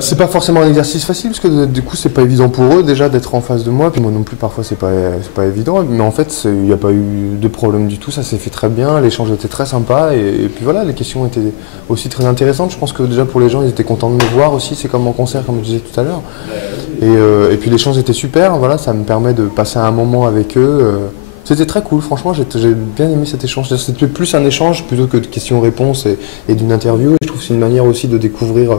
C'est pas forcément un exercice facile parce que du coup c'est pas évident pour eux déjà d'être en face de moi, puis moi non plus parfois c'est pas évident, mais en fait il n'y a pas eu de problème du tout, ça s'est fait très bien, l'échange était très sympa et puis voilà, les questions étaient aussi très intéressantes, je pense que déjà pour les gens ils étaient contents de me voir aussi, c'est comme en concert comme je disais tout à l'heure, et puis l'échange était super, voilà, ça me permet de passer un moment avec eux. C'était très cool, franchement j'ai bien aimé cet échange, c'était plus un échange plutôt que de questions-réponses et d'une interview, et je trouve que c'est une manière aussi de découvrir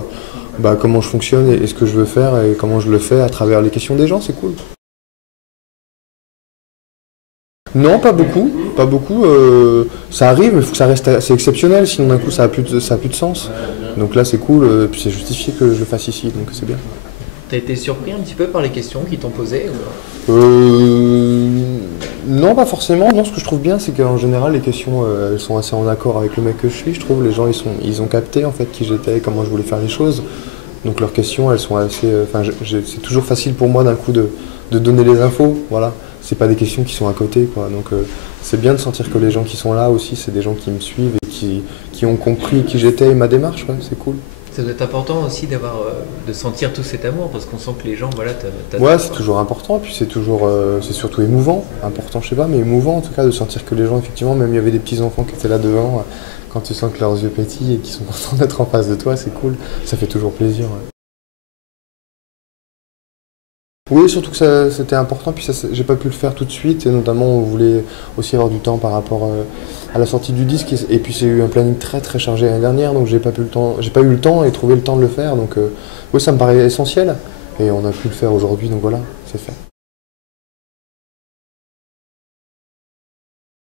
comment je fonctionne et ce que je veux faire et comment je le fais à travers les questions des gens, c'est cool. Non, pas beaucoup, pas beaucoup. Ça arrive, mais il faut que ça reste assez exceptionnel, sinon d'un coup ça a plus de sens. Donc là c'est cool, puis c'est justifié que je le fasse ici, donc c'est bien. T'as été surpris un petit peu par les questions qu'ils t'ont posées Non, pas forcément. Non, ce que je trouve bien, c'est qu'en général, les questions, elles sont assez en accord avec le mec que je suis. Je trouve les gens, ils ont capté en fait qui j'étais, comment je voulais faire les choses. Donc leurs questions, elles sont assez. Enfin, c'est toujours facile pour moi d'un coup de donner les infos. Voilà. C'est pas des questions qui sont à côté, quoi. Donc c'est bien de sentir que les gens qui sont là aussi, c'est des gens qui me suivent et qui ont compris qui j'étais et ma démarche. Ouais, c'est cool. Ça doit être important aussi de sentir tout cet amour parce qu'on sent que les gens, voilà, Ouais, c'est toujours important, puis c'est surtout émouvant, important je sais pas, mais émouvant en tout cas de sentir que les gens effectivement, même il y avait des petits enfants qui étaient là devant, quand tu sens que leurs yeux pétillent et qu'ils sont contents d'être en face de toi, c'est cool, ça fait toujours plaisir. Ouais. Oui, surtout que c'était important, puis ça, j'ai pas pu le faire tout de suite, et notamment on voulait aussi avoir du temps par rapport à la sortie du disque, et puis j'ai eu un planning très très chargé l'année dernière, donc j'ai pas eu le temps et trouvé le temps de le faire, donc oui, ça me paraît essentiel, et on a pu le faire aujourd'hui, donc voilà, c'est fait.